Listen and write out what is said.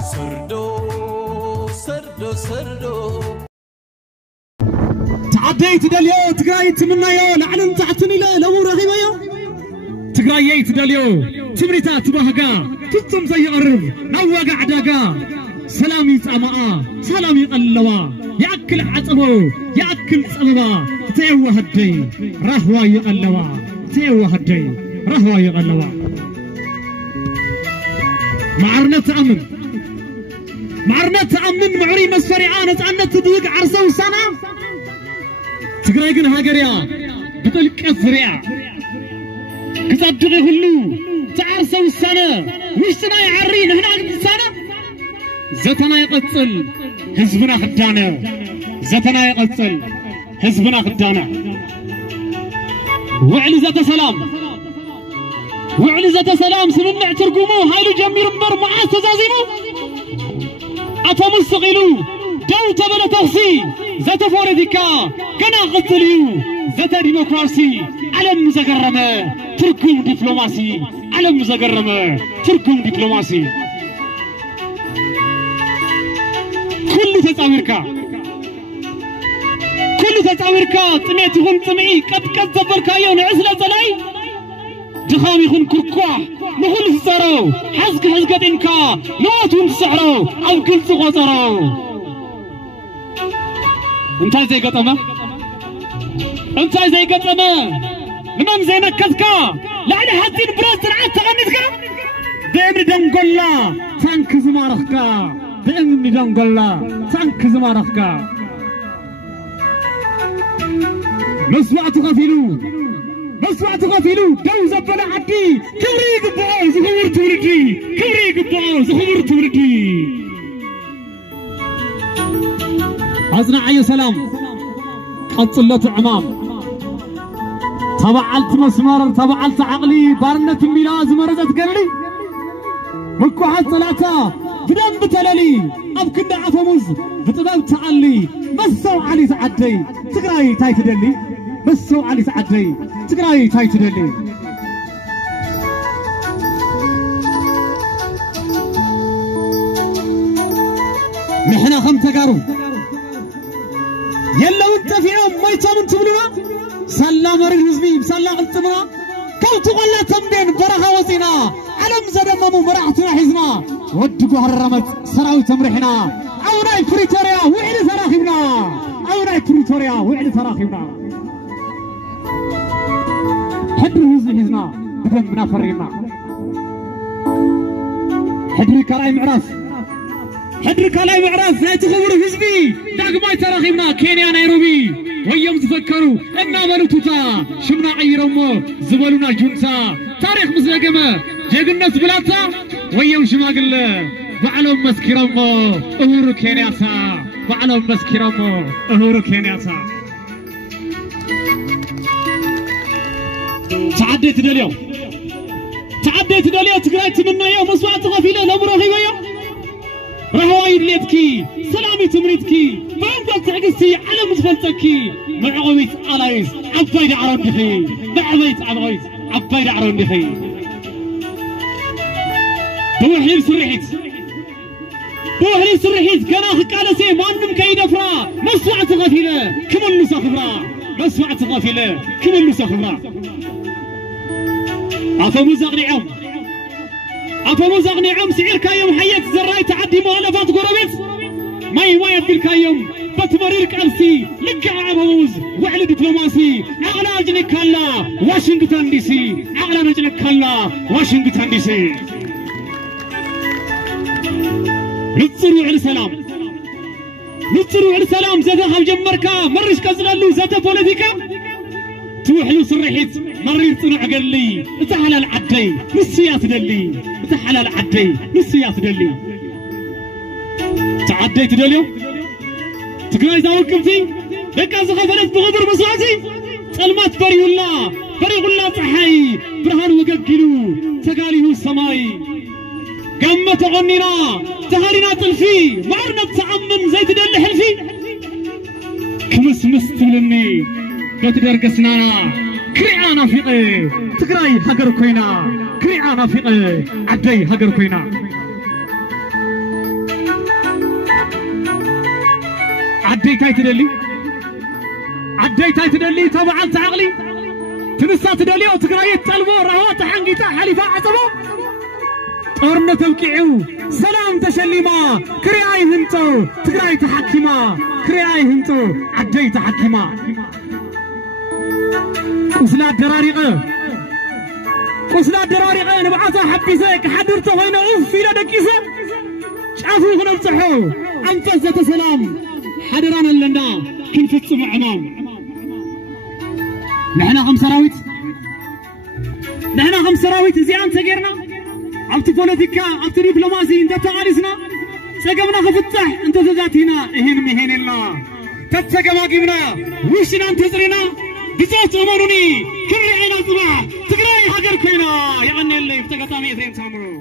سردو تعديت داليو تقايت منا يو لعلم تحتني لا لو رغيبا يو تقايت داليو تمريتات بهقا تتم زي أرب نوغا عداقا سلامي تأماء سلامي قلوا يأكل عطبو يأكل صببا تيوه هدي رهوا يقلوا تيوه هدي رهوا يقلوا معرنا تأمن معري مسفريعان أنت تدوق عرسو سنة تقرايقن هاقريا بطلق أسريع كتابتغي هلو تعرسو السنة وشتنا يعرين هنا السنة زتنا يقتل حزبنا خدانا زتنا يقتل حزبنا خدانا وعلي ذات سلام سمنع ترقمو هايلو جمير مبر معاه تزازيمو أتو مستغيلو دو تبلا تغسي ذات فوردكا كنا قتليو ذات ديمقراسي علم مزقرمة تركم دبلوماسي علم مزقرمة تركم دبلوماسي كل تتعوركا تميتهم تمعي قد تبركا يون عسلة زلاي دخام يخون كركوح نخل السارو حزق إنكا نواتهم تسحرو أو كل تغطرو انتاي زي قطمة نمام زي نكذكا لعلي حدين براس تنعاد تغنيتكا بأمن دنقلا تانك زمارخكا بأمن دنقلا تانك زمارخكا مسوعة غفلو دو زبلا عدي كبري قبعو زخمر تولدي عزنا عيو سلام قصلت عمام تبعلت مسمار تبعلت عقلي بارنة ميلاز مرزت قلي مكوحات ثلاثة بدم بتلالي أبكنا عفموز بطباب تعلي مسو علي تعدي تقراي تاي تدلي مسو علي تعدي تقراي تاي تدلي نحنا خم تقارو يلا وانت في يوم ما يتامن تبلوا سلا مريض حزبي سلا قلتمنا كوتو قلا تمدين برها وزينا علم زدممو مرعتنا حزنا ودقو هرمت سراوي تمرحنا أوراي بريتوريا وعلي تراخبنا حدر حزبي حزنا بدم منا فرينا حدر كراي معراف لا تخبر حزبي داقماي تراخبنا كينيا نيروبي ويوم تفكروا إنا ملوتوتا شمنا عيرمو زبالونا جونتا تاريخ مزاقمة جيقنات بلاتا ويوم شماقل بعلم مسكرمو أهورو كينياسا تعديت داليو تقرأت منا يوم مسوعة غفيلة لمرغيبا يوم رهواي الليتكي سلامي تمريتكي فانتك تعقسي على متفلتكي معغويت علايس عبايد عرون دخي عبايد عرون دخي بوحلي سرحيت كناخ قالسي مانم كيدفرا مسوعة غفيلة كملو سخبرا أفموز أغنيعم سعير كايوم حيات زراي تعدي مؤلفات قربت ما يبيل كايوم بتمرير كالسي لقى أفموز وعلى دبلوماسي أغلى رجلك كلا واشنطن دي سي نتصروا على سلام زادا خم جمركا مرش كزلالو زادا بوليتيكا توحلو سرحيت مرير صنع قال لي اتحلى العدي نسيات دلي تعديت دليو تقراي زاوكمتي لك زغفلت بغبر مسوعتي سلمات فريغلا صحي برهان وققلو تقاليه السماي قمة غنينا تهالينا تلفي معرنا بتعمم زيت دل حلفي كمس تولني بتدرق سنانا كريعانا فيقي تقراي حقر كوينا كريعانا فيقي عدي حقر كوينا عديتاي تدلي تبع تعقلي تنسات تدلي وتقرايت تلبو رهوات حنقيتا حليفة عصبو طورنا توقيعو سلام تشليما كرياي هنتو تقراي تحكيما كرياي هنتو عدي تحكيما وسلا دراريقه نبعثا حبيسك حدرتو هنا اوف الى دكيسه شافوا هنا بصحو انفسة سلام حدرانا لنا كنفصم عمام نحنا خمس سراويت زيان تغيرنا عبت بوليتيكا عبت دبلوماسي انت تعالسنا سقمنا خفتح انت زاتينا اهين مهين الله تتسقما قمنا وشنا انتظرنا بزوت امانوني كل عينا صباح تقراي حقر كينا يعني اللي افتقطامي ثين سامرو